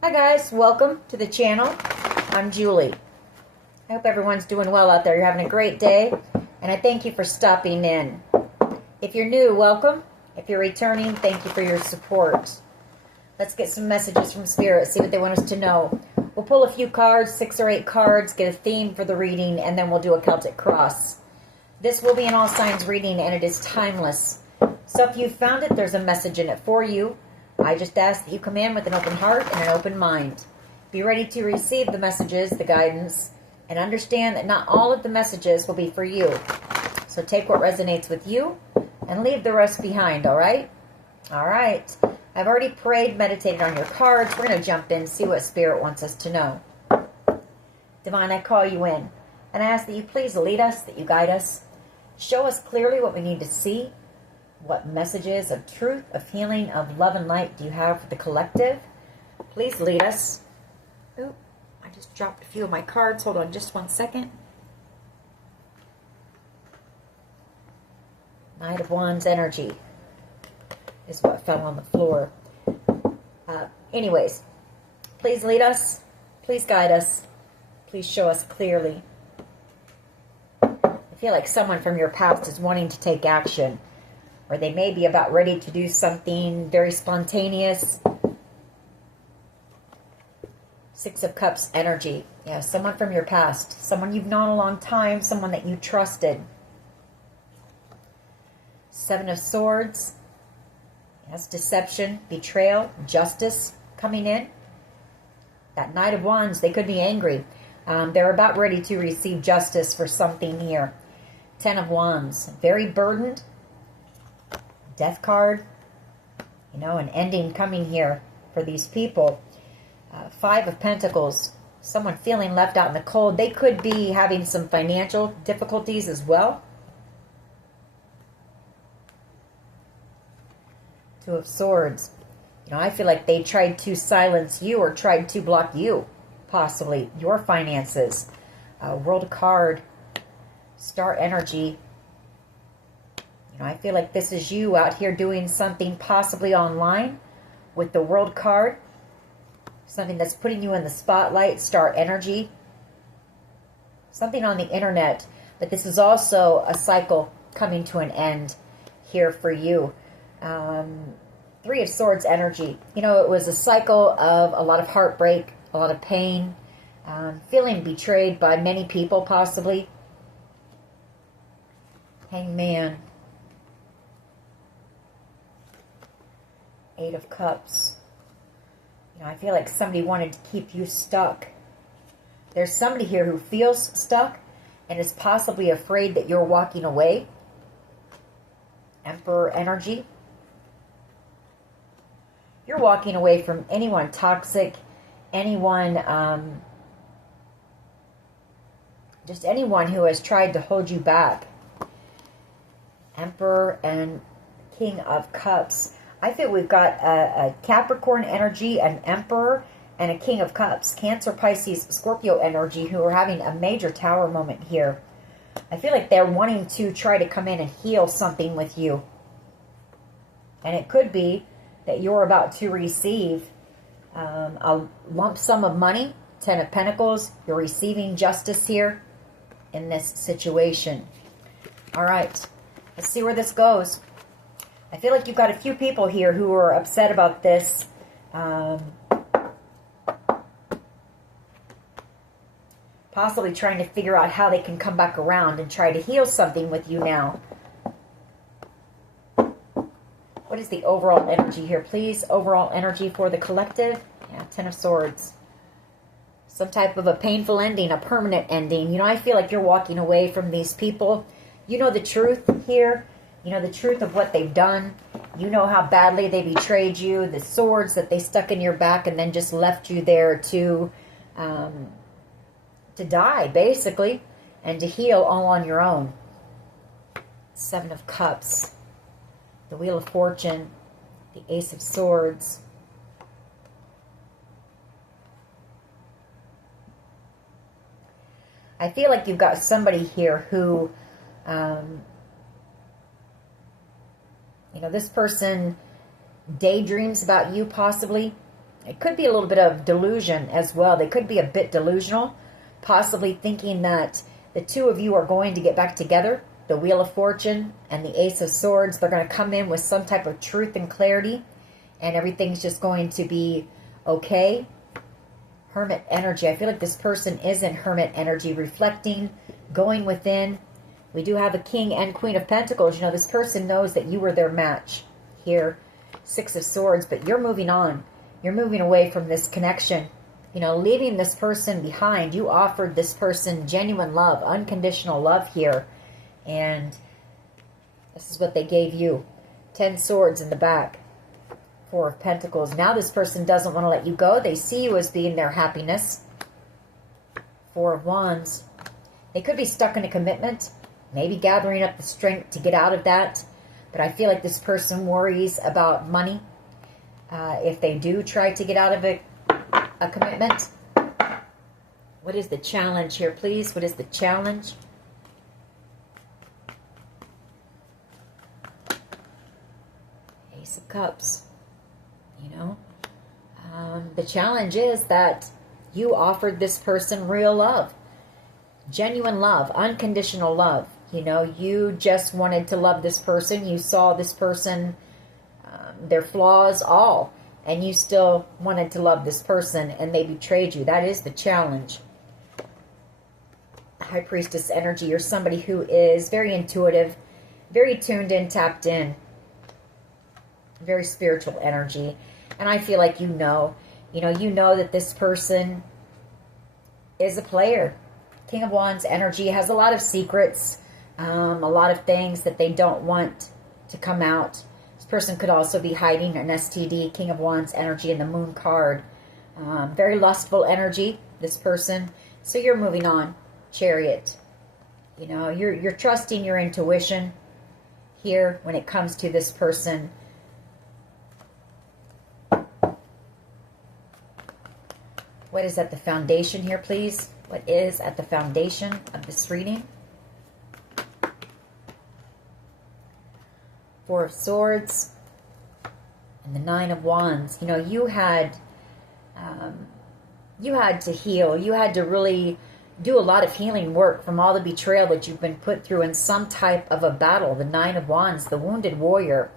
Hi guys, welcome to the channel. I'm Julie. I hope everyone's doing well out there. You're having a great day, and I thank you for stopping in. If you're new, welcome. If you're returning, thank you for your support. Let's get some messages from Spirit, see what they want us to know. We'll pull a few cards, 6 or 8 cards, get a theme for the reading, and then we'll do a Celtic cross. This will be an all signs reading, and it is timeless. So if you found it, there's a message in it for you. I just ask that you come in with an open heart and an open mind. Be ready to receive the messages, the guidance, and understand that not all of the messages will be for you. So take what resonates with you and leave the rest behind, all right? All right. I've already prayed, meditated on your cards. We're going to jump in and see what Spirit wants us to know. Divine, I call you in, and I ask that you please lead us, that you guide us. Show us clearly what we need to see. What messages of truth, of healing, of love and light do you have for the collective? Please lead us. Oop, I just dropped a few of my cards. Hold on just one second. Knight of Wands energy is what fell on the floor. Anyways, please lead us. Please guide us. Please show us clearly. I feel like someone from your past is wanting to take action. Or they may be about ready to do something very spontaneous. 6 of Cups energy. Yeah, someone from your past. Someone you've known a long time. Someone that you trusted. 7 of Swords. Yes, deception, betrayal, justice coming in. That Knight of Wands, they could be angry. They're about ready to receive justice for something here. 10 of Wands. Very burdened. Death card, you know, an ending coming here for these people. 5 of Pentacles, someone feeling left out in the cold. They could be having some financial difficulties as well. 2 of Swords, you know, I feel like they tried to silence you or tried to block you, possibly, your finances. World card, Star energy. I feel like this is you out here doing something possibly online with the World card. Something that's putting you in the spotlight, Star energy. Something on the internet. But this is also a cycle coming to an end here for you. 3 of Swords energy. You know, it was a cycle of a lot of heartbreak, a lot of pain, feeling betrayed by many people possibly. Hangman. 8 of Cups. You know, I feel like somebody wanted to keep you stuck. There's somebody here who feels stuck and is possibly afraid that you're walking away. Emperor energy. You're walking away from anyone toxic, anyone, just anyone who has tried to hold you back. Emperor and King of Cups. I feel we've got a Capricorn energy, an Emperor, and a King of Cups. Cancer, Pisces, Scorpio energy who are having a major tower moment here. I feel like they're wanting to try to come in and heal something with you. And it could be that you're about to receive a lump sum of money, 10 of Pentacles. You're receiving justice here in this situation. All right, let's see where this goes. I feel like you've got a few people here who are upset about this. Possibly trying to figure out how they can come back around and try to heal something with you now. What is the overall energy here, please? Overall energy for the collective. Yeah, 10 of Swords. Some type of a painful ending, a permanent ending. You know, I feel like you're walking away from these people. You know the truth here. You know the truth of what they've done. You know how badly they betrayed you. The swords that they stuck in your back and then just left you there to die, basically, and to heal all on your own. 7 of Cups. The Wheel of Fortune. The Ace of Swords. I feel like you've got somebody here who... you know, this person daydreams about you possibly. It could be a little bit of delusion as well. They could be a bit delusional, possibly thinking that the two of you are going to get back together. The Wheel of Fortune and the Ace of Swords, they're going to come in with some type of truth and clarity, and everything's just going to be okay. Hermit energy. I feel like this person is in Hermit energy, reflecting, going within. We do have a King and Queen of Pentacles. You know, this person knows that you were their match here. Six of Swords, but you're moving on. You're moving away from this connection. You know, leaving this person behind. You offered this person genuine love, unconditional love here. And this is what they gave you. 10 swords in the back. 4 of Pentacles. Now this person doesn't want to let you go. They see you as being their happiness. 4 of Wands. They could be stuck in a commitment. Maybe gathering up the strength to get out of that. But I feel like this person worries about money. If they do try to get out of a commitment. What is the challenge here, please? What is the challenge? Ace of Cups. You know, the challenge is that you offered this person real love, genuine love, unconditional love. You know, you just wanted to love this person. You saw this person, their flaws, all, and you still wanted to love this person, and they betrayed you. That is the challenge. High Priestess energy. You're somebody who is very intuitive, very tuned in, tapped in, very spiritual energy. And I feel like you know that this person is a player. King of Wands energy has a lot of secrets, a lot of things that they don't want to come out. This person could also be hiding an STD. King of Wands energy in the Moon card. Very lustful energy, this person. So you're moving on. Chariot. You know, you're trusting your intuition here when it comes to this person. What is at the foundation here, please? What is at the foundation of this reading? 4 of Swords and the 9 of Wands. You know, you had to heal. You had to really do a lot of healing work from all the betrayal that you've been put through in some type of a battle. The 9 of Wands, the wounded warrior.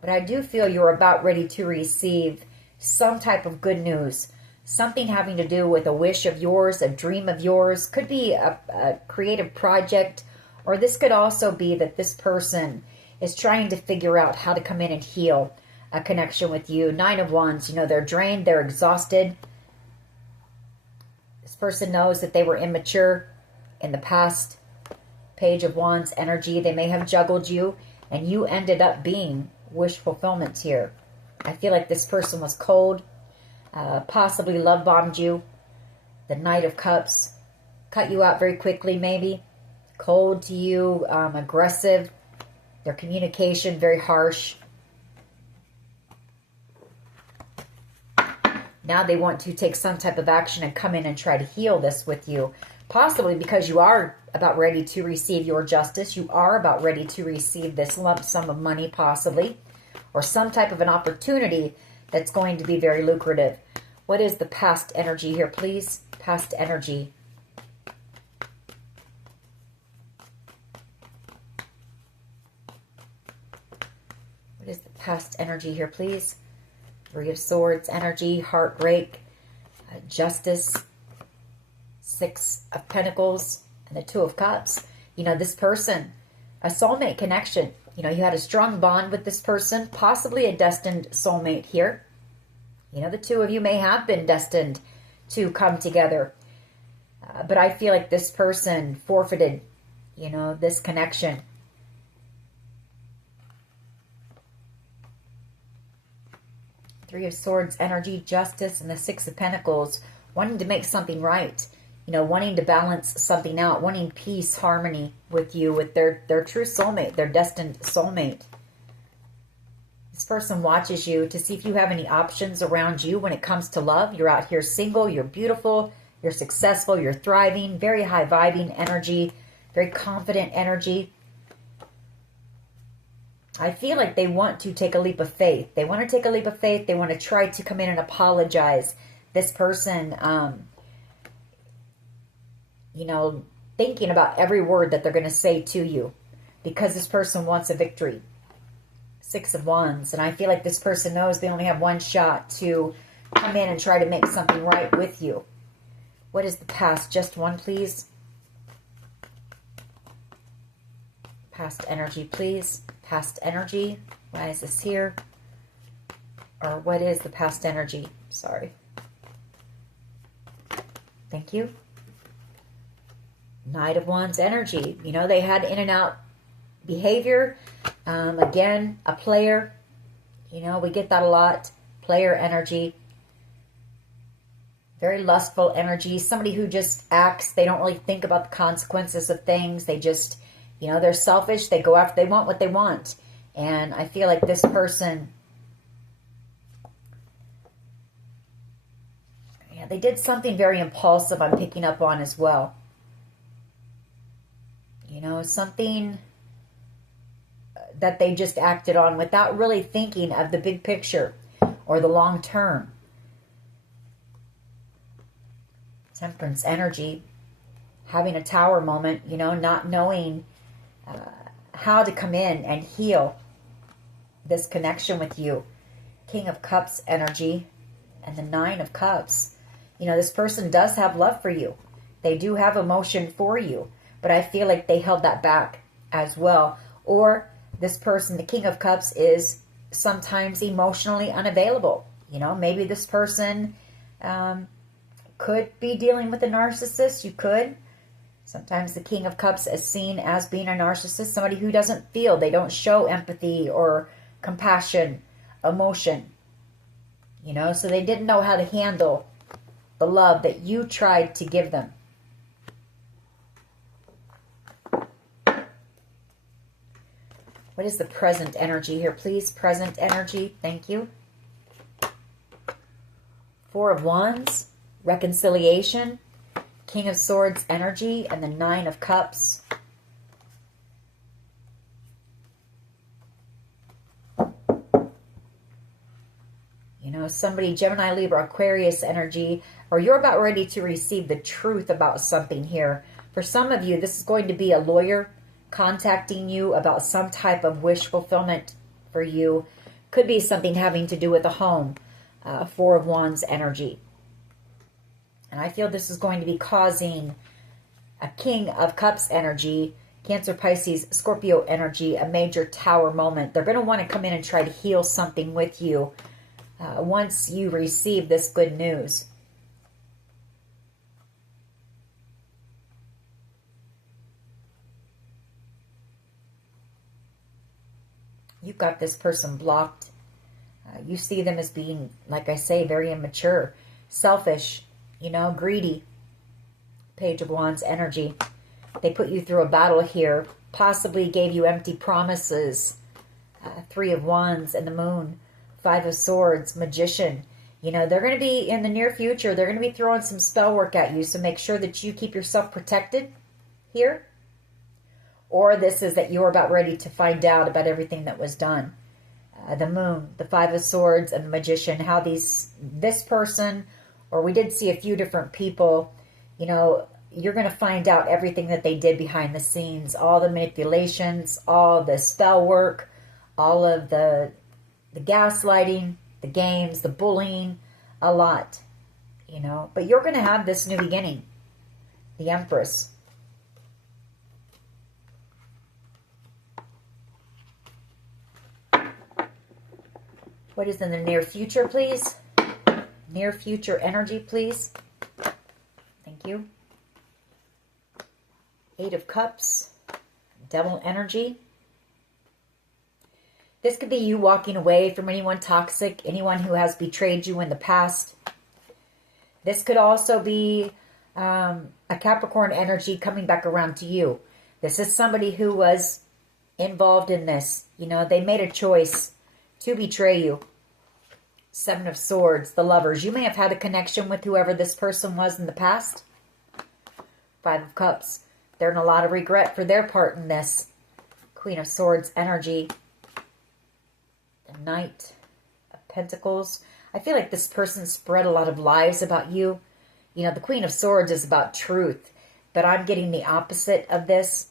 But I do feel you're about ready to receive some type of good news. Something having to do with a wish of yours, a dream of yours. Could be a creative project. Or this could also be that this person is trying to figure out how to come in and heal a connection with you. 9 of Wands, you know, they're drained, they're exhausted. This person knows that they were immature in the past. Page of Wands energy. They may have juggled you, and you ended up being wish fulfillment here. I feel like this person was cold, possibly love bombed you. The Knight of Cups cut you out very quickly, maybe. Cold to you, aggressive. Their communication very harsh. Now they want to take some type of action and come in and try to heal this with you. Possibly because you are about ready to receive your justice. You are about ready to receive this lump sum of money, possibly. Or some type of an opportunity that's going to be very lucrative. What is the past energy here, please? Past energy. What is the past energy here, please? 3 of Swords energy, heartbreak, justice, 6 of Pentacles, and the 2 of Cups. You know, this person, a soulmate connection. You know, you had a strong bond with this person, possibly a destined soulmate here. You know, the two of you may have been destined to come together. But I feel like this person forfeited, you know, this connection. Three of Swords energy, justice, and the 6 of Pentacles. Wanting to make something right. You know, wanting to balance something out. Wanting peace, harmony with you, with their true soulmate, their destined soulmate. This person watches you to see if you have any options around you when it comes to love. You're out here single, you're beautiful, you're successful, you're thriving. Very high vibing energy, very confident energy. I feel like they want to take a leap of faith. They want to take a leap of faith. They want to try to come in and apologize. This person, you know, thinking about every word that they're going to say to you, because this person wants a victory. 6 of Wands. And I feel like this person knows they only have one shot to come in and try to make something right with you. What is the past? Just one, please. Past energy, please. Past energy. Why is this here? Or what is the past energy? Sorry. Thank you. Knight of Wands energy. You know, they had in and out behavior. Again, a player. You know, we get that a lot. Player energy. Very lustful energy. Somebody who just acts. They don't really think about the consequences of things. They just, you know, they're selfish. They go after, they want what they want. And I feel like this person, yeah, they did something very impulsive I'm picking up on as well. You know, something that they just acted on without really thinking of the big picture or the long term. Temperance energy, having a tower moment, you know, not knowing how to come in and heal this connection with you. King of Cups energy and the 9 of Cups. You know, this person does have love for you. They do have emotion for you, but I feel like they held that back as well. Or this person, the King of Cups, is sometimes emotionally unavailable. You know, maybe this person could be dealing with a narcissist. You could. Sometimes the King of Cups is seen as being a narcissist, somebody who doesn't feel, they don't show empathy or compassion, emotion. You know, so they didn't know how to handle the love that you tried to give them. What is the present energy here, please? Present energy. Thank you. 4 of Wands. Reconciliation. King of Swords energy. And the 9 of Cups. You know, somebody, Gemini, Libra, Aquarius energy, or you're about ready to receive the truth about something here. For some of you, this is going to be a lawyer contacting you about some type of wish fulfillment for you. Could be something having to do with a home. 4 of Wands energy. And I feel this is going to be causing a King of Cups energy, Cancer, Pisces, Scorpio energy, a major tower moment. They're going to want to come in and try to heal something with you once you receive this good news. You've got this person blocked. You see them as being, like I say, very immature, selfish, you know, greedy. Page of Wands energy. They put you through a battle here, possibly gave you empty promises. 3 of Wands and the Moon. 5 of Swords, Magician. You know, they're going to be, in the near future, they're going to be throwing some spell work at you, so make sure that you keep yourself protected here. Or this is that you're about ready to find out about everything that was done. The Moon, the 5 of Swords, and the Magician. How this person, or we did see a few different people, you know, you're going to find out everything that they did behind the scenes. All the manipulations, all the spell work, all of the gaslighting, the games, the bullying, a lot, you know. But you're going to have this new beginning. The Empress. What is in the near future, please? Near future energy, please. Thank you. 8 of Cups. Devil energy. This could be you walking away from anyone toxic, anyone who has betrayed you in the past. This could also be a Capricorn energy coming back around to you. This is somebody who was involved in this. You know, they made a choice to betray you. 7 of Swords, the Lovers. You may have had a connection with whoever this person was in the past. 5 of Cups. They're in a lot of regret for their part in this. Queen of Swords energy. Knight of Pentacles. I feel like this person spread a lot of lies about you. You know, the Queen of Swords is about truth, but I'm getting the opposite of this.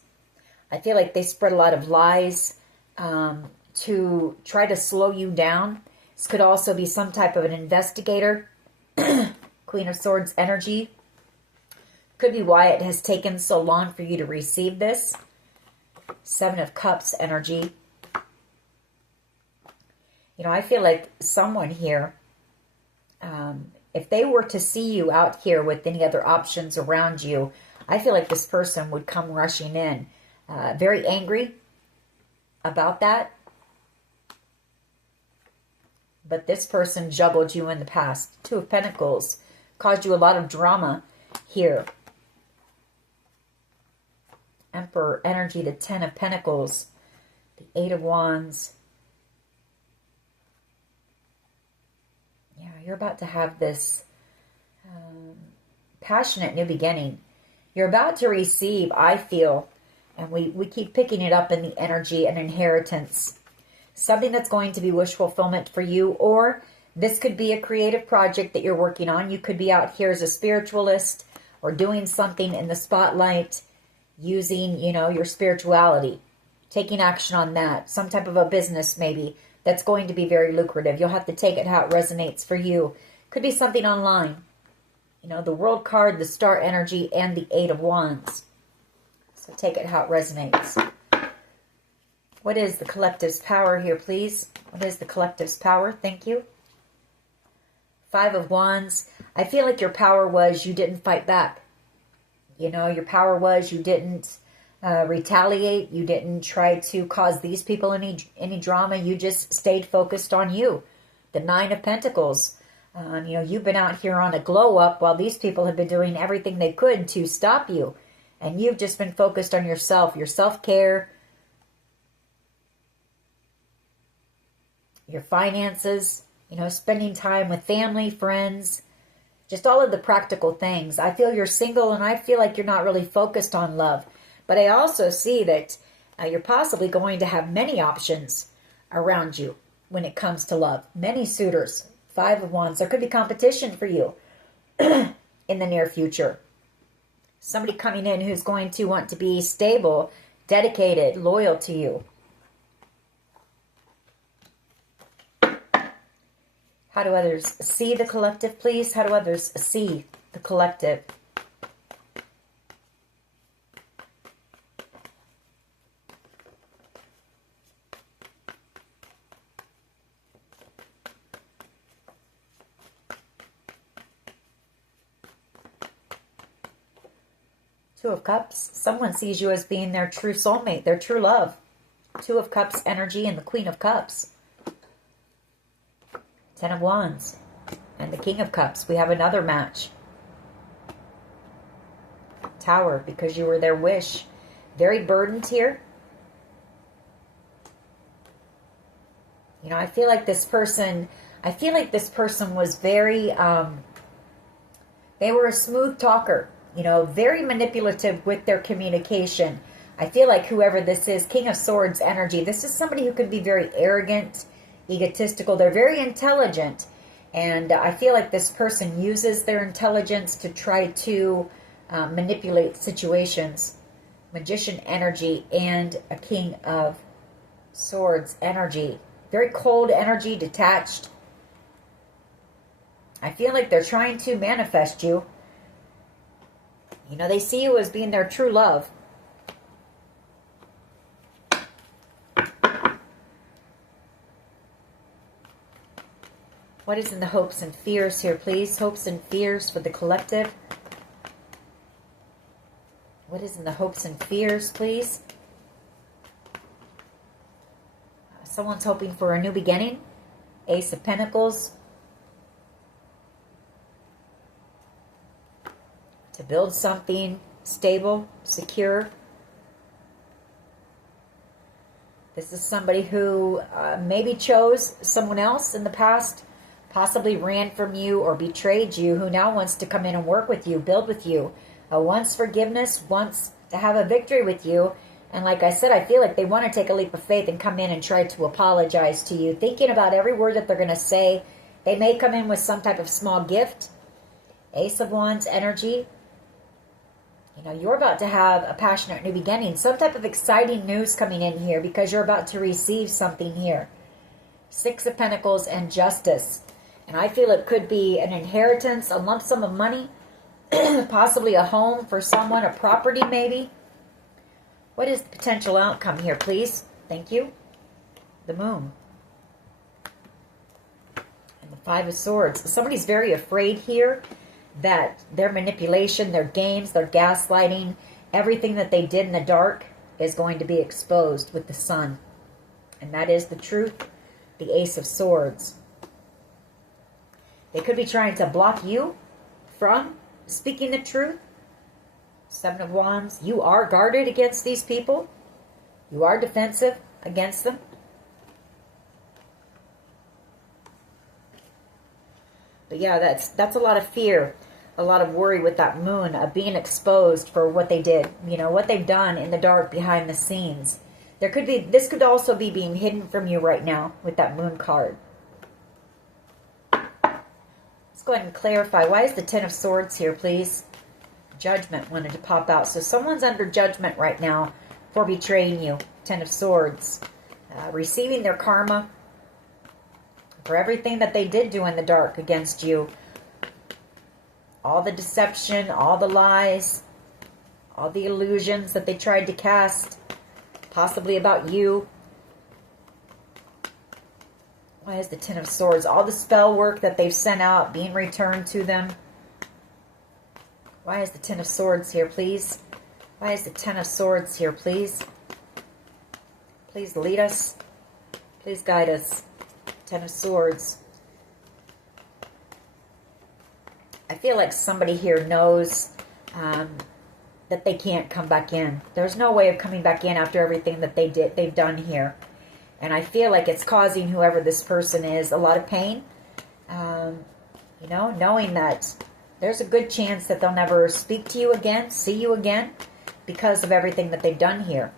I feel like they spread a lot of lies to try to slow you down. This could also be some type of an investigator. Queen of Swords energy. Could be why it has taken so long for you to receive this. Seven of Cups energy. You know, I feel like someone here, if they were to see you out here with any other options around you, I feel like this person would come rushing in. Very angry about that. But this person juggled you in the past. Two of Pentacles. Caused you a lot of drama here. Emperor energy, the Ten of Pentacles. The Eight of Wands. Yeah, you're about to have this passionate new beginning. You're about to receive, I feel, and we keep picking it up in the energy, an inheritance. Something that's going to be wish fulfillment for you, or this could be a creative project that you're working on. You could be out here as a spiritualist or doing something in the spotlight using, you know, your spirituality, taking action on that. Some type of a business maybe that's going to be very lucrative. You'll have to take it how it resonates for you. Could be something online. You know, the World card, the Star energy, and the Eight of Wands. So take it how it resonates. What is the collective's power here, please? What is the collective's power? Thank you. Five of Wands. I feel like your power was you didn't fight back. You know, your power was you didn't retaliate. You didn't try to cause these people any drama. You just stayed focused on you. The Nine of Pentacles. You know, you've been out here on a glow up while these people have been doing everything they could to stop you. And you've just been focused on yourself, your self-care, your finances, you know, spending time with family, friends, just all of the practical things. I feel you're single and I feel like you're not really focused on love. But I also see that you're possibly going to have many options around you when it comes to love. Many suitors. Five of Wands. There could be competition for you in the near future. Somebody coming in who's going to want to be stable, dedicated, loyal to you. How do others see the collective, please? How do others see the collective? Two of Cups. Someone sees you as being their true soulmate, their true love. Two of Cups energy and the Queen of Cups. Ten of Wands and the King of Cups. We have another match. Tower, because you were their wish. Very burdened here. You know, I feel like this person was very, they were a smooth talker, you know, very manipulative with their communication. I feel like whoever this is, King of Swords energy, this is somebody who can be very arrogant, egotistical. They're very intelligent, and I feel like this person uses their intelligence to try to manipulate situations. Magician energy and a King of Swords energy. Very cold energy, detached. I feel like they're trying to manifest you. You know, they see you as being their true love. What is in the hopes and fears here, please? Hopes and fears for the collective. What is in the hopes and fears, please? Someone's hoping for a new beginning. Ace of Pentacles. To build something stable, secure. This is somebody who maybe chose someone else in the past, possibly ran from you or betrayed you, who now wants to come in and work with you, build with you, wants forgiveness, wants to have a victory with you, And like I said, I feel like they want to take a leap of faith and come in and try to apologize to you, thinking about every word that they're going to say. They may come in with some type of small gift. Ace of Wands energy. You know, you're about to have a passionate new beginning. Some type of exciting news coming in here because you're about to receive something here. Six of Pentacles and Justice. And I feel it could be an inheritance, a lump sum of money, possibly a home for someone, a property maybe. What is the potential outcome here, please? Thank you. The Moon. And the Five of Swords. Somebody's very afraid here that their manipulation, their games, their gaslighting, everything that they did in the dark is going to be exposed with the Sun. And that is the truth. The Ace of Swords. They could be trying to block you from speaking the truth. Seven of Wands. You are guarded against these people. You are defensive against them. But yeah, that's a lot of fear, a lot of worry with that Moon, of being exposed for what they did, you know, what they've done in the dark behind the scenes. There could be, this could also be being hidden from you right now with that Moon card. Let's go ahead and clarify. Why is the Ten of Swords here, please? Judgment wanted to pop out. So someone's under judgment right now for betraying you. Ten of Swords. Receiving their karma for everything that they did do in the dark against you. All the deception, all the lies, all the illusions that they tried to cast, possibly about you. Why is the Ten of Swords? All the spell work that they've sent out being returned to them. Why is the Ten of Swords here, please? Why is the Ten of Swords here, please? Please lead us. Please guide us. Ten of Swords. I feel like somebody here knows that they can't come back in. There's no way of coming back in after everything that they've done here. And I feel like it's causing whoever this person is a lot of pain. You know, knowing that there's a good chance that they'll never speak to you again, see you again, because of everything that they've done here.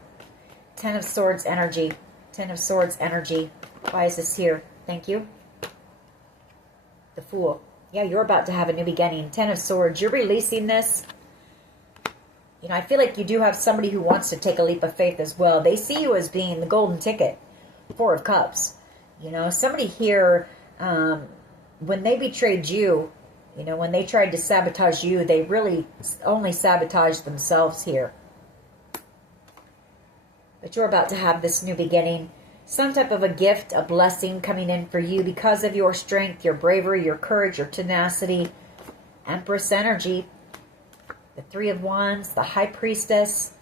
Ten of Swords energy. Ten of Swords energy. Why is this here? Thank you. The Fool. Yeah, you're about to have a new beginning. Ten of Swords. You're releasing this. You know, I feel like you do have somebody who wants to take a leap of faith as well. They see you as being the golden ticket. Four of Cups. You know, somebody here, when they betrayed you, you know, when they tried to sabotage you, they really only sabotaged themselves here. But you're about to have this new beginning. Some type of a gift, a blessing coming in for you because of your strength, your bravery, your courage, your tenacity. Empress energy. The Three of Wands, the High Priestess,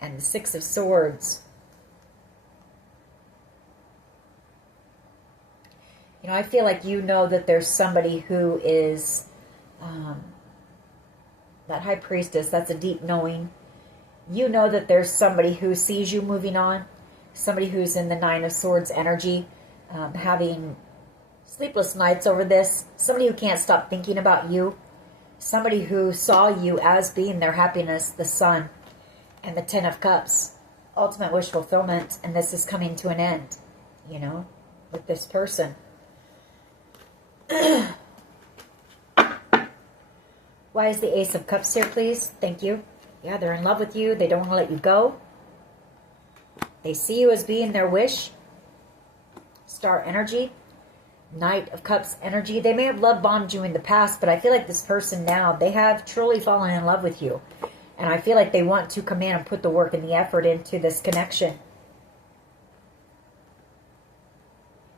and the Six of Swords. You know, I feel like you know that there's somebody who is, that High Priestess, that's a deep knowing. You know that there's somebody who sees you moving on. Somebody who's in the Nine of Swords energy, having sleepless nights over this. Somebody who can't stop thinking about you. Somebody who saw you as being their happiness, the Sun, and the Ten of Cups. Ultimate wish fulfillment, and this is coming to an end, you know, with this person. Why is the Ace of Cups here, please? Thank you. Yeah, they're in love with you. They don't want to let you go. They see you as being their wish. Star energy. Knight of Cups energy. They may have love bombed you in the past, but I feel like this person now, they have truly fallen in love with you. And I feel like they want to come in and put the work and the effort into this connection.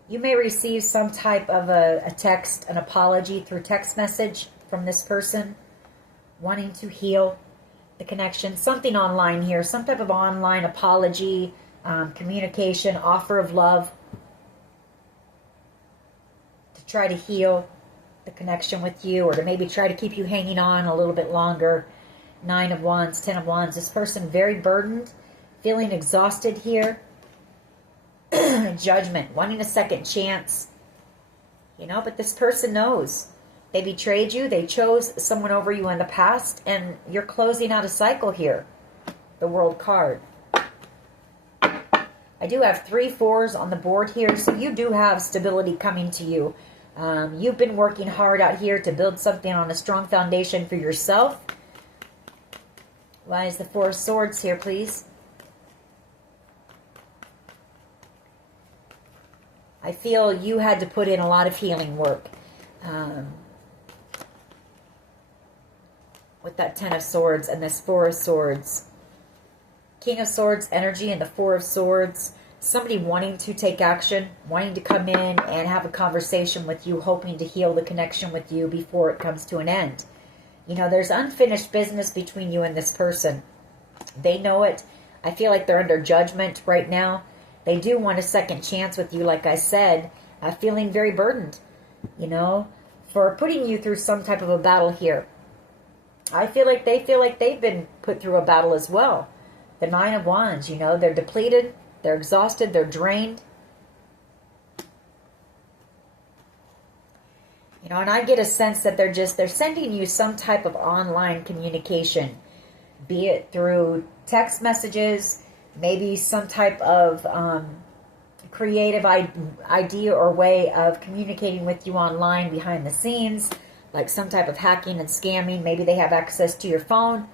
You may receive some type of a text, an apology through text message from this person, wanting to heal the connection. Something online here, some type of online apology, communication, offer of love to try to heal the connection with you, or to maybe try to keep you hanging on a little bit longer. Nine of Wands, Ten of Wands. This person very burdened, feeling exhausted here. Judgment, wanting a second chance. You know, but this person knows. They betrayed you. They chose someone over you in the past. And you're closing out a cycle here. The World card. I do have 3 4s on the board here, so you do have stability coming to you. You've been working hard out here to build something on a strong foundation for yourself. Why is the 4 of Swords here, please? I feel you had to put in a lot of healing work. With that 10 of Swords and this 4 of Swords. King of Swords energy and the 4 of Swords. Somebody wanting to take action, wanting to come in and have a conversation with you, hoping to heal the connection with you before it comes to an end. You know, there's unfinished business between you and this person. They know it. I feel like they're under judgment right now. They do want a second chance with you, like I said, feeling very burdened, you know, for putting you through some type of a battle here. I feel like they've been put through a battle as well. The 9 of Wands, you know, they're depleted, they're exhausted, they're drained. You know, and I get a sense that they're sending you some type of online communication, be it through text messages, maybe some type of creative idea or way of communicating with you online behind the scenes, like some type of hacking and scamming. Maybe they have access to your phone.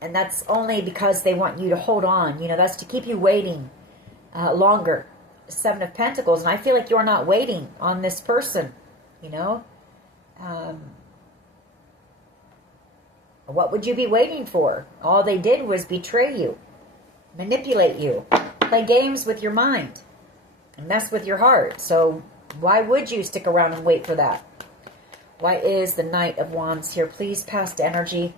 And that's only because they want you to hold on. You know, that's to keep you waiting longer. 7 of Pentacles. And I feel like you're not waiting on this person, you know. What would you be waiting for? All they did was betray you, manipulate you, play games with your mind, and mess with your heart. So why would you stick around and wait for that? Why is the Knight of Wands here? Please, past energy.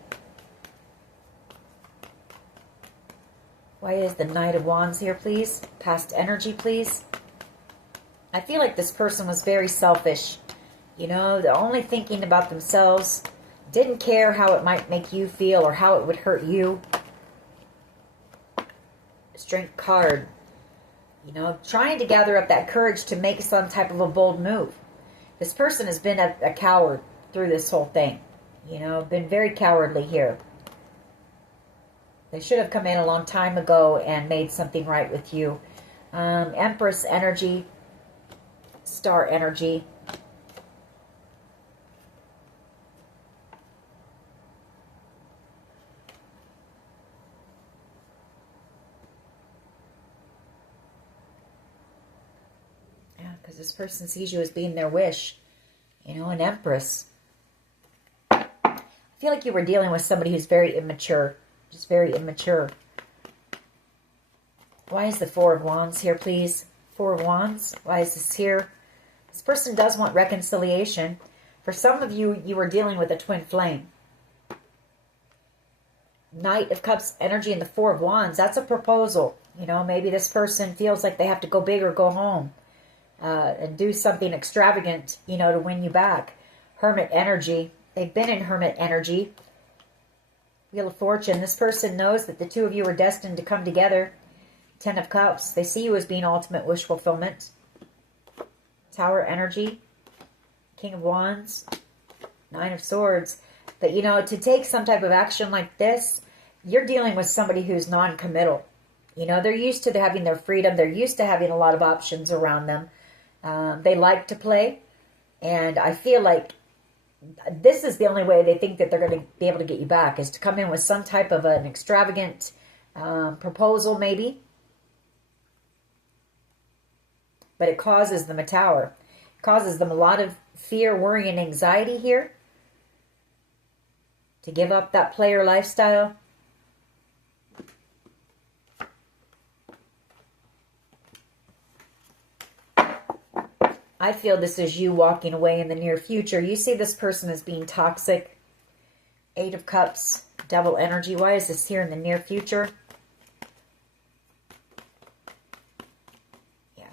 Why is the Knight of Wands here, please? Past energy, please. I feel like this person was very selfish. You know, they're only thinking about themselves. Didn't care how it might make you feel or how it would hurt you. Strength card. You know, trying to gather up that courage to make some type of a bold move. This person has been a coward through this whole thing. You know, been very cowardly here. They should have come in a long time ago and made something right with you. Empress energy. Star energy. Yeah, because this person sees you as being their wish. You know, an Empress. I feel like you were dealing with somebody who's very immature. Just very immature. Why is the 4 of Wands here, please? 4 of Wands. Why is this here? This person does want reconciliation. For some of you, you were dealing with a twin flame. Knight of Cups energy and the 4 of Wands. That's a proposal. You know, maybe this person feels like they have to go big or go home. And do something extravagant, you know, to win you back. Hermit energy. They've been in Hermit energy. Wheel of Fortune. This person knows that the two of you are destined to come together. 10 of Cups. They see you as being ultimate wish fulfillment. Tower energy. King of Wands. 9 of Swords. But, you know, to take some type of action like this, you're dealing with somebody who's non-committal. You know, they're used to having their freedom. They're used to having a lot of options around them. They like to play. And I feel like this is the only way they think that they're going to be able to get you back, is to come in with some type of an extravagant proposal, maybe. But it causes them a tower. It causes them a lot of fear, worry, and anxiety here. To give up that player lifestyle. I feel this is you walking away in the near future. You see this person as being toxic. 8 of Cups, Devil energy. Why is this here in the near future? Yeah.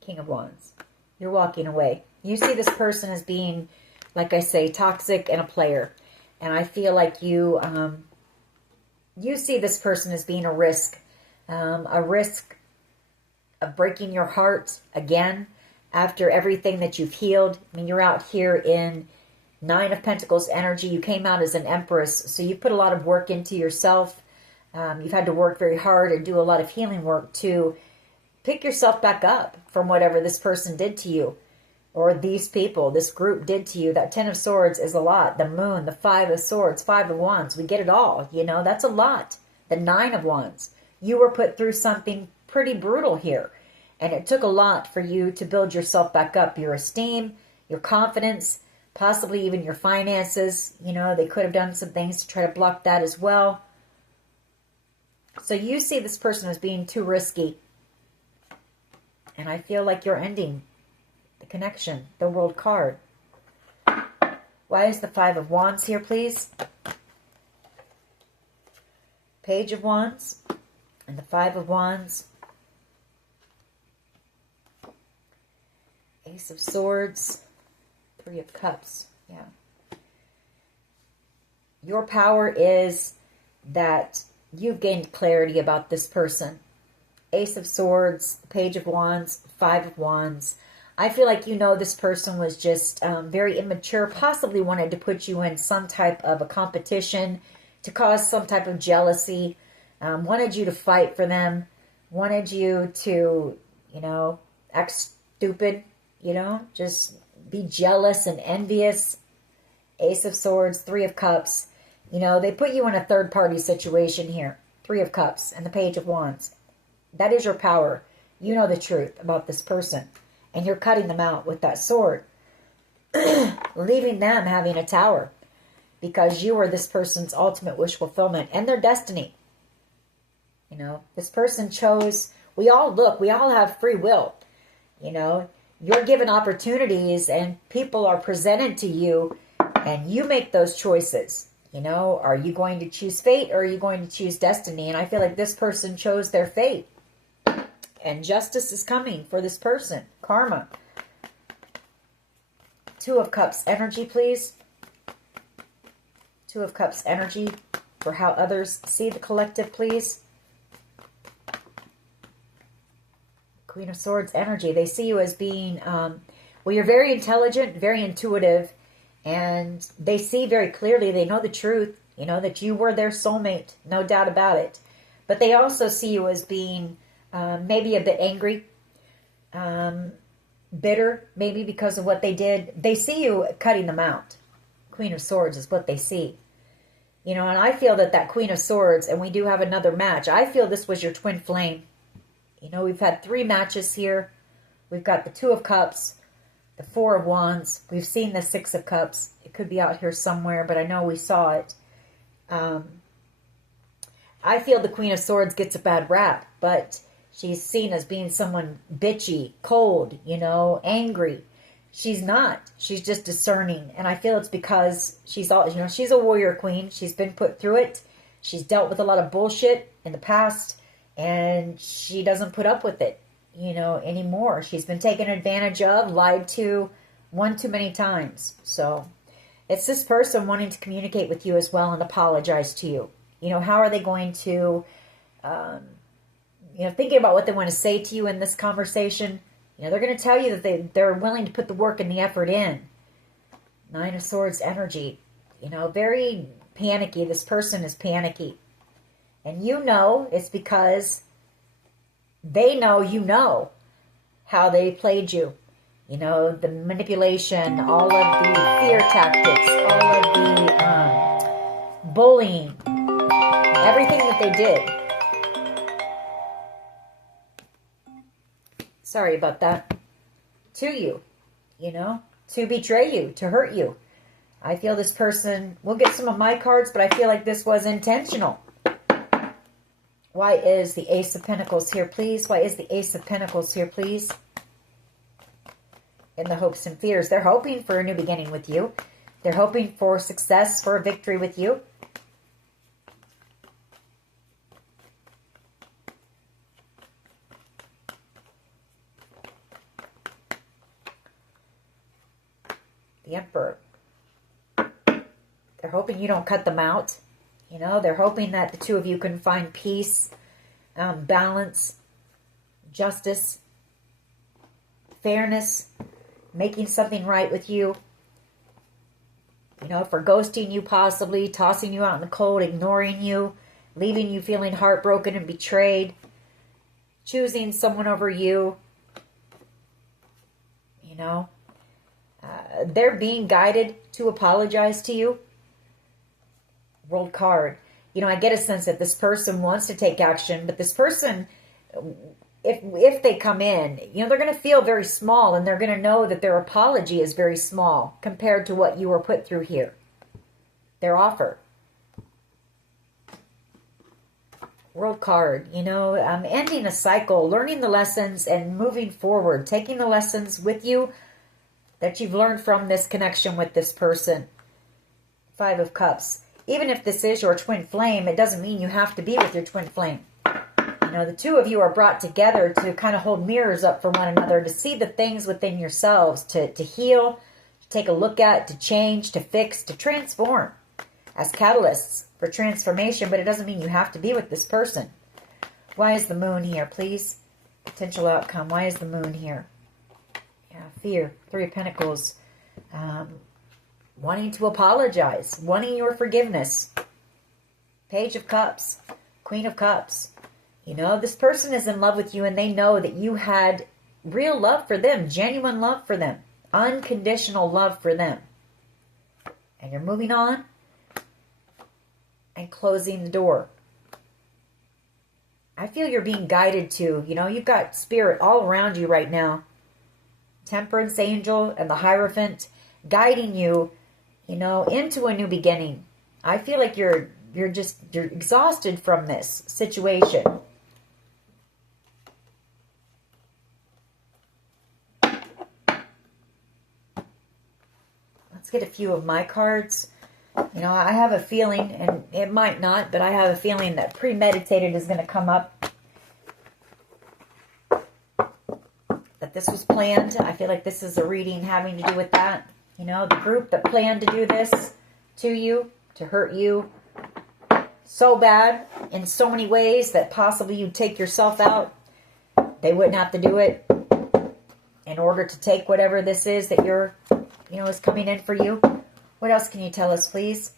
King of Wands. You're walking away. You see this person as being, like I say, toxic and a player. And I feel like you see this person as being a risk of breaking your heart again. After everything that you've healed. I mean, you're out here in 9 of Pentacles energy. You came out as an Empress. So you put a lot of work into yourself. You've had to work very hard and do a lot of healing work to pick yourself back up from whatever this person did to you, or these people, this group did to you. That 10 of Swords is a lot. The Moon, the 5 of Swords, 5 of Wands. We get it all, you know, that's a lot. The 9 of Wands. You were put through something pretty brutal here. And it took a lot for you to build yourself back up. Your esteem, your confidence, possibly even your finances. You know, they could have done some things to try to block that as well. So you see this person as being too risky. And I feel like you're ending the connection, the World card. Why is the 5 of Wands here, please? Page of Wands and the 5 of Wands. Ace of Swords, 3 of Cups. Yeah. Your power is that you've gained clarity about this person. Ace of Swords, Page of Wands, 5 of Wands. I feel like you know this person was just very immature, possibly wanted to put you in some type of a competition to cause some type of jealousy, wanted you to fight for them, wanted you to, you know, act stupid, you know, just be jealous and envious. Ace of Swords, 3 of Cups. You know, they put you in a third-party situation here. 3 of Cups and the Page of Wands. That is your power. You know the truth about this person. And you're cutting them out with that sword. Leaving them having a tower. Because you are this person's ultimate wish fulfillment and their destiny. You know, this person chose... We all have free will. You know, you're given opportunities and people are presented to you and you make those choices. You know, are you going to choose fate or are you going to choose destiny? And I feel like this person chose their fate. And justice is coming for this person. Karma. 2 of Cups energy, please. 2 of Cups energy for how others see the collective, please. Queen of Swords energy. They see you as being, well, you're very intelligent, very intuitive, and they see very clearly, they know the truth, you know, that you were their soulmate, no doubt about it. But they also see you as being maybe a bit angry, bitter, maybe because of what they did. They see you cutting them out. Queen of Swords is what they see. You know, and I feel that that Queen of Swords, and we do have another match, I feel this was your twin flame. You know, we've had 3 matches here. We've got the 2 of Cups, the 4 of Wands. We've seen the 6 of Cups. It could be out here somewhere, but I know we saw it. I feel the Queen of Swords gets a bad rap, but she's seen as being someone bitchy, cold, you know, angry. She's not. She's just discerning. And I feel it's because she's all, you know, she's a warrior queen. She's been put through it. She's dealt with a lot of bullshit in the past. And she doesn't put up with it, you know, anymore. She's been taken advantage of, lied to one too many times. So it's this person wanting to communicate with you as well and apologize to you. You know, how are they going to, you know, thinking about what they want to say to you in this conversation. You know, they're going to tell you that they're willing to put the work and the effort in. 9 of Swords energy. You know, very panicky. This person is panicky. And you know it's because they know you know how they played you. You know, the manipulation, all of the fear tactics, all of the bullying, everything that they did. Sorry about that. To you, you know, to betray you, to hurt you. I feel this person, we'll get some of my cards, but I feel like this was intentional. Why is the Ace of Pentacles here, please? Why is the Ace of Pentacles here, please? In the hopes and fears. They're hoping for a new beginning with you. They're hoping for success, for a victory with you. The Emperor. They're hoping you don't cut them out. You know, they're hoping that the 2 of you can find peace, balance, justice, fairness, making something right with you. You know, for ghosting you possibly, tossing you out in the cold, ignoring you, leaving you feeling heartbroken and betrayed, choosing someone over you. You know, they're being guided to apologize to you. World card. You know, I get a sense that this person wants to take action, but this person, if they come in, you know, they're going to feel very small, and they're going to know that their apology is very small compared to what you were put through here. Their offer. World card, you know, ending a cycle, learning the lessons and moving forward, taking the lessons with you that you've learned from this connection with this person. 5 of Cups. Even if this is your twin flame, it doesn't mean you have to be with your twin flame. You know, the two of you are brought together to kind of hold mirrors up for one another, to see the things within yourselves, to heal, to take a look at, to change, to fix, to transform as catalysts for transformation, but it doesn't mean you have to be with this person. Why is the moon here, please? Potential outcome. Why is the moon here? Yeah, fear. 3 of Pentacles. Wanting to apologize. Wanting your forgiveness. Page of Cups. Queen of Cups. You know, this person is in love with you, and they know that you had real love for them. Genuine love for them. Unconditional love for them. And you're moving on and closing the door. I feel you're being guided to, you know, you've got spirit all around you right now. Temperance angel and the Hierophant guiding you, you know, into a new beginning. I feel like you're exhausted from this situation. Let's get a few of my cards. You know, I have a feeling, and it might not, but I have a feeling that premeditated is going to come up. That this was planned. I feel like this is a reading having to do with that. You know, the group that planned to do this to you, to hurt you so bad in so many ways that possibly you'd take yourself out. They wouldn't have to do it in order to take whatever this is that you're, you know, is coming in for you. What else can you tell us, please?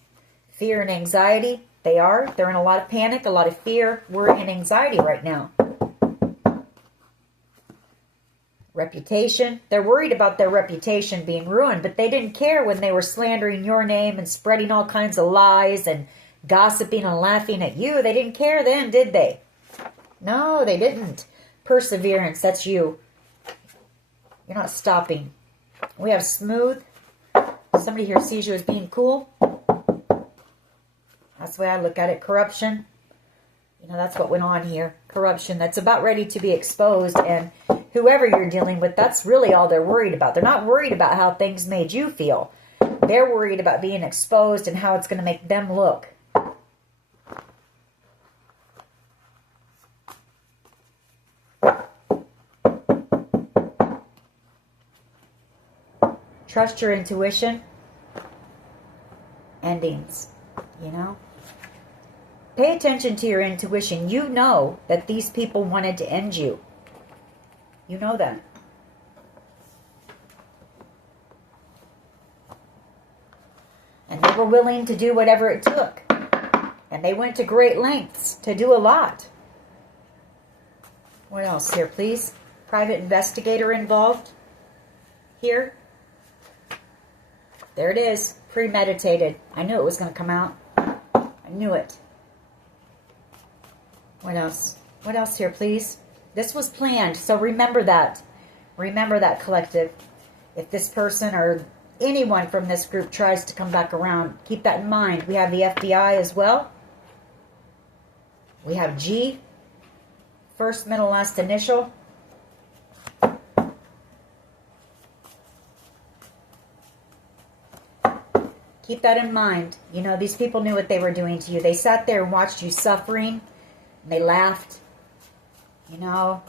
Fear and anxiety. They're in a lot of panic, a lot of fear, worry, and anxiety right now. Reputation. They're worried about their reputation being ruined, but they didn't care when they were slandering your name and spreading all kinds of lies and gossiping and laughing at you. They didn't care then, did they? No, they didn't. Perseverance. That's you. You're not stopping. We have smooth. Somebody here sees you as being cool. That's the way I look at it. Corruption. You know, that's what went on here. Corruption. That's about ready to be exposed. And whoever you're dealing with, that's really all they're worried about. They're not worried about how things made you feel. They're worried about being exposed and how it's going to make them look. Trust your intuition. Endings, you know. Pay attention to your intuition. You know that these people wanted to end you. You know that. And they were willing to do whatever it took. And they went to great lengths to do a lot. What else here, please? Private investigator involved here. There it is. Premeditated. I knew it was going to come out. I knew it. What else? What else here, please? This was planned, so remember that. Remember that, collective. If this person or anyone from this group tries to come back around, keep that in mind. We have the FBI as well. We have G. First, middle, last initial. Keep that in mind. You know, these people knew what they were doing to you. They sat there and watched you suffering. And they laughed. You know,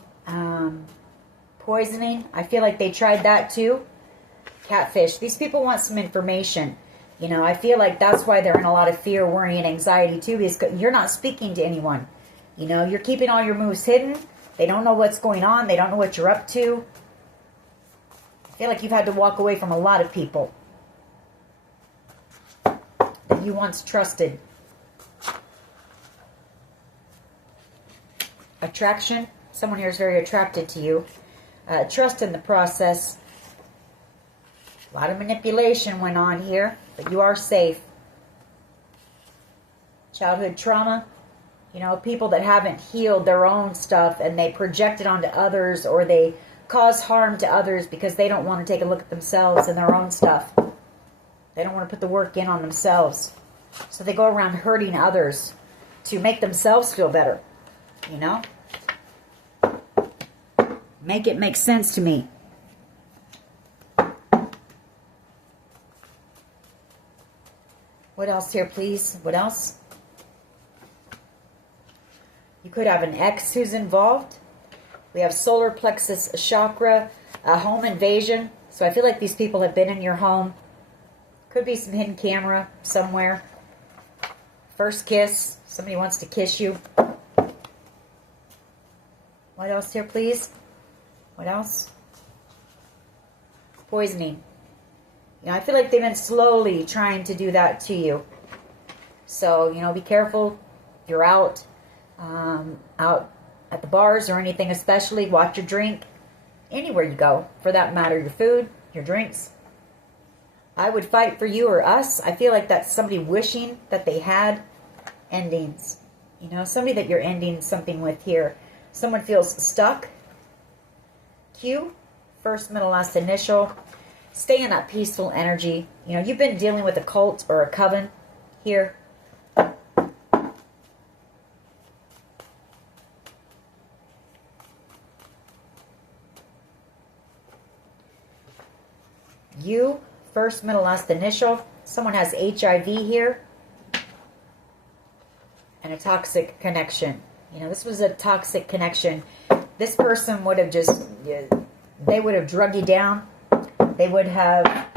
poisoning. I feel like they tried that too. Catfish. These people want some information. You know, I feel like that's why they're in a lot of fear, worry, and anxiety too. Because you're not speaking to anyone. You know, you're keeping all your moves hidden. They don't know what's going on. They don't know what you're up to. I feel like you've had to walk away from a lot of people that you once trusted. attraction. Someone here is very attracted to you. Trust in the process. A lot of manipulation went on here, but you are safe. Childhood trauma. You know, people that haven't healed their own stuff and they project it onto others, or they cause harm to others because they don't want to take a look at themselves and their own stuff. They don't want to put the work in on themselves. So they go around hurting others to make themselves feel better. You know? Make it make sense to me. What else here, please? What else? You could have an ex who's involved. We have solar plexus chakra, a home invasion. So I feel like these people have been in your home. Could be some hidden camera somewhere. First kiss. Somebody wants to kiss you. What else here, please? What else? Poisoning. You know, I feel like they've been slowly trying to do that to you. So, you know, be careful. If you're out at the bars or anything, especially, watch your drink. Anywhere you go, for that matter, your food, your drinks. I would fight for you or us. I feel like that's somebody wishing that they had endings. You know, somebody that you're ending something with here. Someone feels stuck. Q, first, middle, last initial. Stay in that peaceful energy. You know, you've been dealing with a cult or a coven here. You, first, middle, last initial. Someone has HIV here. And a toxic connection. You know, this was a toxic connection. This person would have just, they would have drug you down. They would have,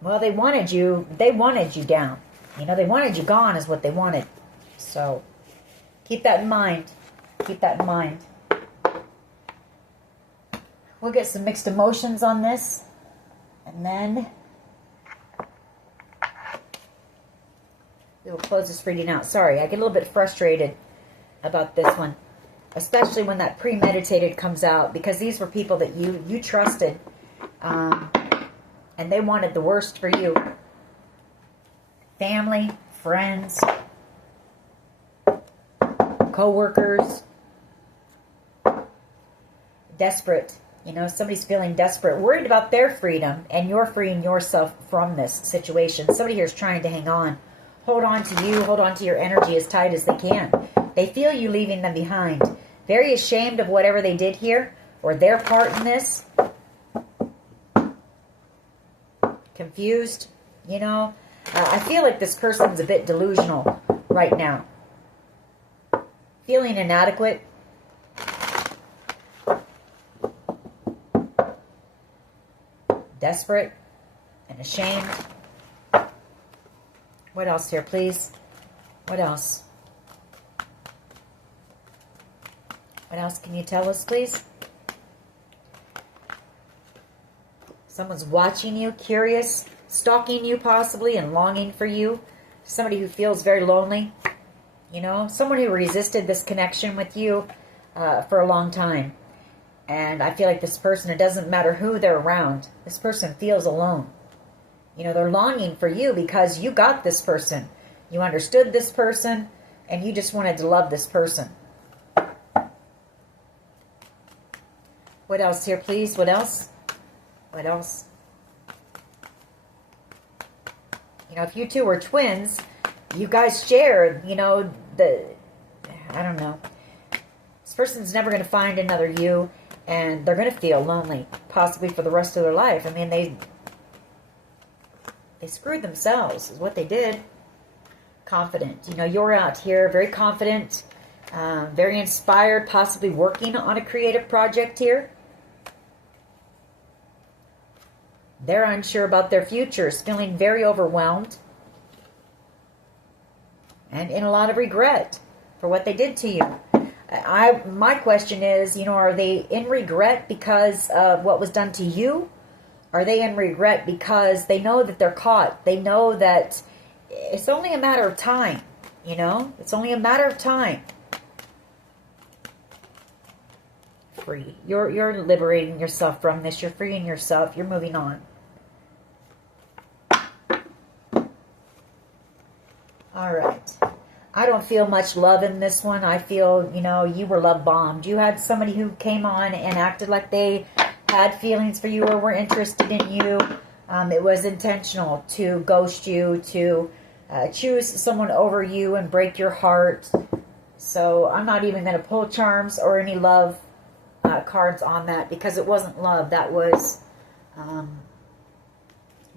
well, they wanted you down. You know, they wanted you gone is what they wanted. So, keep that in mind. Keep that in mind. We'll get some mixed emotions on this. And then we will close this reading out. Sorry, I get a little bit frustrated about this one. Especially when that premeditated comes out. Because these were people that you trusted. And they wanted the worst for you. Family, friends, co-workers. Desperate. You know, somebody's feeling desperate, worried about their freedom, and you're freeing yourself from this situation. Somebody here is trying to hang on. Hold on to you, hold on to your energy as tight as they can. They feel you leaving them behind. Very ashamed of whatever they did here, or their part in this. Confused, you know. I feel like this person's a bit delusional right now. Feeling inadequate. Desperate and ashamed. What else here, please? What else? What else can you tell us, please? Someone's watching you, curious, stalking you possibly, and longing for you. Somebody who feels very lonely. You know, someone who resisted this connection with you for a long time. And I feel like this person, it doesn't matter who they're around, this person feels alone. You know, they're longing for you because you got this person. You understood this person, and you just wanted to love this person. What else here, please? What else? What else? You know, if you two were twins, you guys shared, you know, I don't know. This person's never going to find another you. And they're going to feel lonely, possibly for the rest of their life. I mean, they screwed themselves, is what they did. Confident. You know, you're out here very confident, very inspired, possibly working on a creative project here. They're unsure about their futures, feeling very overwhelmed. And in a lot of regret for what they did to you. My question is, you know, are they in regret because of what was done to you? Are they in regret because they know that they're caught? They know that it's only a matter of time, you know? It's only a matter of time. free. You're liberating yourself from this. You're freeing yourself. You're moving on. All right. I don't feel much love in this one. I feel, you know, you were love bombed. You had somebody who came on and acted like they had feelings for you or were interested in you. It was intentional to ghost you, to choose someone over you and break your heart. So I'm not even going to pull charms or any love cards on that, because it wasn't love. That was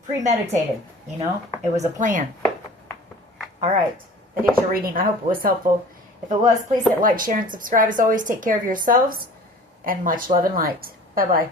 premeditated, you know. It was a plan. All right. That is your reading. I hope it was helpful. If it was, please hit like, share, and subscribe. As always, take care of yourselves, and much love and light. Bye-bye.